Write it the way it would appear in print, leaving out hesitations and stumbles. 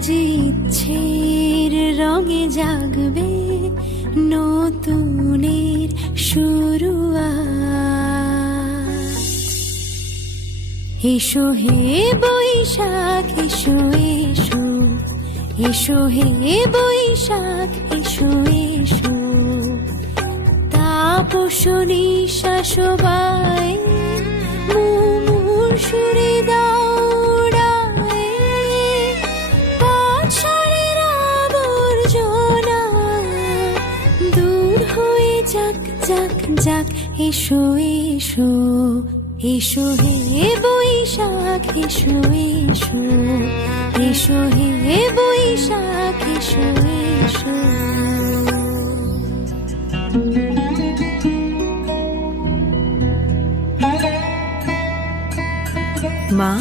আজ ইচ্ছের রঙে জাগবে নতুনের শুরুয়াত। এসো হে বৈশাখ এসো এসো, এসো হে বৈশাখ এসো এসো, তাপস নিঃশ্বাস বায় মুমুর সুরে দৌড়ায়, পাছরের আবর্জনা দূর হয়ে যাক যাক যাক। এসো এসো, এসো হে বৈশাখ এসো এসো, এসো হে বৈশাখ এসো এসো। মা